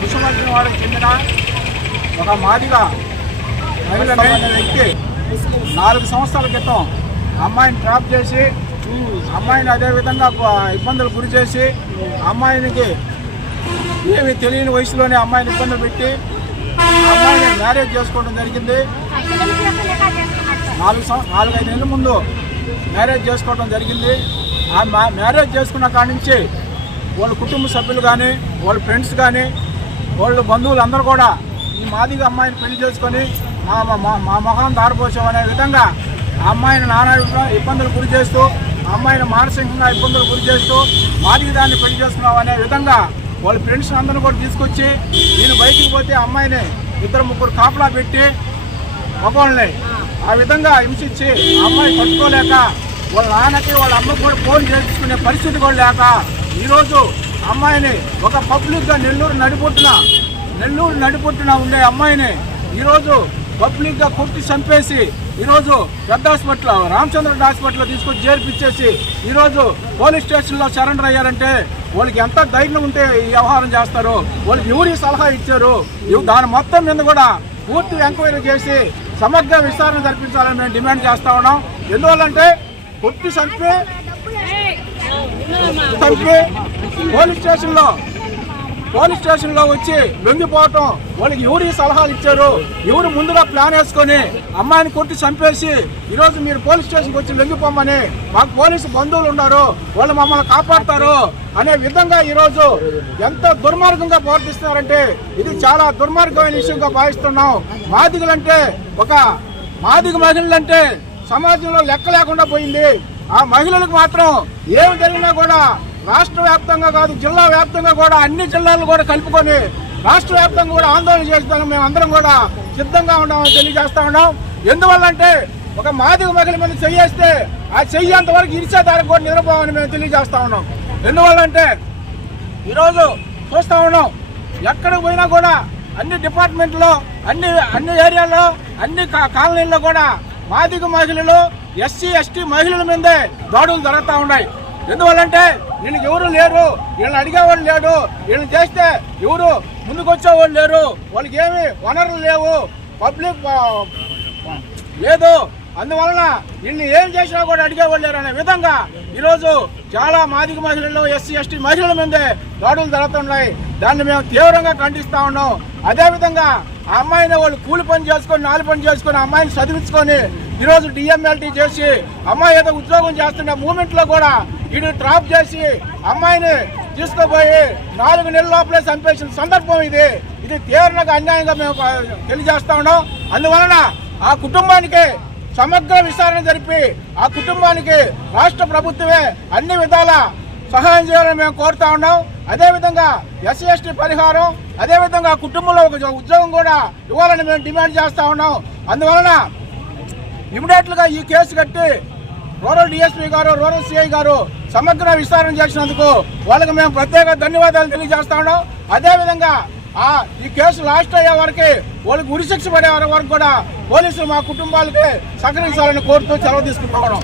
కుసుమర్జున వాడికి చెందిన ఒక మాదిగా మహిళ వ్యక్తి నాలుగు సంవత్సరాల క్రితం అమ్మాయిని ట్రాప్ చేసి అమ్మాయిని అదేవిధంగా ఇబ్బందులు గురి చేసి అమ్మాయినికి ఏమి తెలియని వయసులోనే అమ్మాయిని ఇబ్బందులు పెట్టి అమ్మాయిని మ్యారేజ్ చేసుకోవడం జరిగింది. నాలుగు నాలుగైదు నెలల ముందు మ్యారేజ్ చేసుకోవడం జరిగింది. ఆ మ్యారేజ్ చేసుకున్న కాడి నుంచి వాళ్ళ కుటుంబ సభ్యులు కానీ వాళ్ళ ఫ్రెండ్స్ కానీ వాళ్ళ బంధువులు అందరూ కూడా ఈ మాదిగ అమ్మాయిని పెళ్ళి చేసుకొని మా మా- మొహం దారిపోసామనే విధంగా ఆ అమ్మాయిని నానా ఇబ్బందులు గురి చేస్తూ అమ్మాయిని మానసికంగా ఇబ్బందులు గురి చేస్తూ మాదిగ దాన్ని పెళ్ళి చేసుకున్నాం అనే విధంగా వాళ్ళ ఫ్రెండ్స్ అందరూ కూడా తీసుకొచ్చి నేను బయటికి పోతే అమ్మాయిని ఇద్దరు ముగ్గురు కాపలా పెట్టి మగవాళ్ళని ఆ విధంగా హింసించి అమ్మాయి పట్టుకోలేక వాళ్ళ నాన్నకి వాళ్ళ అమ్మకి కూడా ఫోన్ చేసుకునే పరిస్థితి కూడా లేక ఈరోజు అమ్మాయిని ఒక పబ్లిక్గా నెల్లూరు నడిపొట్టున నెల్లూరు నడిపొట్టున ఉండే అమ్మాయిని ఈరోజు పబ్లిక్గా కొట్టి చంపేసి ఈరోజు పెద్ద హాస్పిటల్ రామచంద్ర హాస్పిటల్లో తీసుకొచ్చి చేర్పిచ్చేసి ఈరోజు పోలీస్ స్టేషన్లో సరెండర్ అయ్యారంటే వాళ్ళకి ఎంత ధైర్యం ఉంటే ఈ వ్యవహారం చేస్తారు? వాళ్ళకి ఎవరి సలహా ఇచ్చారు? దాని మొత్తం మీద కూడా పూర్తి ఎంక్వైరీ చేసి సమగ్ర విచారణ జరిపించాలని మేము డిమాండ్ చేస్తా ఉన్నాం. ఎందువల్లంటే కొట్టి చంపి చంపి పోలీస్ స్టేషన్లో పోలీస్ స్టేషన్లో వచ్చి లొంగిపోవటం. వాళ్ళకి ఎవరు సలహాలు ఇచ్చారు ఎవరు ముందుగా ప్లాన్ వేసుకొని అమ్మాయిని కొట్టి చంపేసి ఈరోజు మీరు పోలీస్ స్టేషన్కి వచ్చి లొంగిపోమని మాకు పోలీసు బంధువులు ఉన్నారు వాళ్ళు మమ్మల్ని కాపాడతారు అనే విధంగా ఈరోజు ఎంత దుర్మార్గంగా ప్రవర్తిస్తున్నారంటే ఇది చాలా దుర్మార్గమైన విషయంగా భావిస్తున్నాం. మాదిగులంటే ఒక మాదిగ మహిళలంటే సమాజంలో లెక్క లేకుండా పోయింది. ఆ మహిళలకు మాత్రం ఏమి జరిగినా కూడా రాష్ట్ర వ్యాప్తంగా కాదు జిల్లా వ్యాప్తంగా కూడా అన్ని జిల్లాలు కూడా కలుపుకొని రాష్ట్ర వ్యాప్తంగా కూడా ఆందోళన చేస్తాను మేము అందరం కూడా సిద్ధంగా ఉన్నామని తెలియజేస్తా ఉన్నాం. ఎందువల్లంటే ఒక మాదిగ మహిళ మీద చెయ్యేస్తే ఆ చెయ్యి అంతవరకు ఇరిచేదానికి కూడా నిద్రపోవని మేము తెలియజేస్తా ఉన్నాం. ఎందువల్లంటే ఈరోజు చూస్తా ఉన్నాం. ఎక్కడికి పోయినా కూడా అన్ని డిపార్ట్మెంట్లో అన్ని అన్ని ఏరియాల్లో అన్ని కా- కాలనీల్లో కూడా మాదిగ మహిళలు ఎస్సీ ఎస్టీ మహిళల మీదే దాడులు జరుగుతూ ఉన్నాయి. ఎందువల్లంటే వీళ్ళకి ఎవరు లేరు వీళ్ళని అడిగేవాళ్ళు లేడు వీళ్ళని చేస్తే ఎవరు ముందుకొచ్చేవాళ్ళు లేరు వాళ్ళకి ఏమి వనరులు లేవు పబ్లిక్ లేదు. అందువలన వీళ్ళని ఏం చేసినా కూడా అడిగేవాళ్ళు లేరు అనే విధంగా ఈరోజు చాలా మాదిక మహిళలు ఎస్సీ ఎస్టీ మహిళల మీదే దాడులు జరుగుతున్నాయి దాన్ని మేము తీవ్రంగా ఖండిస్తూ ఉన్నాం. అదేవిధంగా ఆ అమ్మాయిని వాళ్ళు కూలి పని చేసుకొని నాలుగు పని చేసుకొని ఆ అమ్మాయిని చదివించుకొని ఈరోజు డిఎంఎల్టీ చేసి అమ్మాయి ఏదో ఉద్యోగం చేస్తున్న మూమెంట్లో కూడా వీడు ట్రాప్ చేసి అమ్మాయిని తీసుకుపోయి నాలుగు నెలల లోపలే చంపేసిన సందర్భం ఇది. ఇది తీవ్రంగా అన్యాయంగా మేము తెలియజేస్తా ఉన్నాం. అందువలన ఆ కుటుంబానికి సమగ్ర విచారణ జరిపి ఆ కుటుంబానికి రాష్ట్ర ప్రభుత్వమే అన్ని విధాల సహాయం చేయాలని మేము కోరుతా ఉన్నాం. అదేవిధంగా ఎస్సీ ఎస్టీ పరిహారం అదేవిధంగా కుటుంబంలో ఒక ఉద్యోగం కూడా ఇవ్వాలని మేము డిమాండ్ చేస్తా ఉన్నాం. అందువలన ఇమీడియట్లుగా ఈ కేసు కట్టి రూరల్ డిఎస్పీ గారు రూరల్ సిఐ గారు సమగ్ర విచారణ చేసినందుకు వాళ్ళకి మేము ప్రత్యేక ధన్యవాదాలు తెలియజేస్తా ఉన్నాం. అదేవిధంగా ఆ ఈ కేసు లాస్ట్ అయ్యే వరకు వాళ్ళకి ఉరిశిక్ష పడే వరకు కూడా పోలీసులు మా కుటుంబాలకి సహకరించాలని కోరుతూ సెలవు తీసుకుంటున్నాం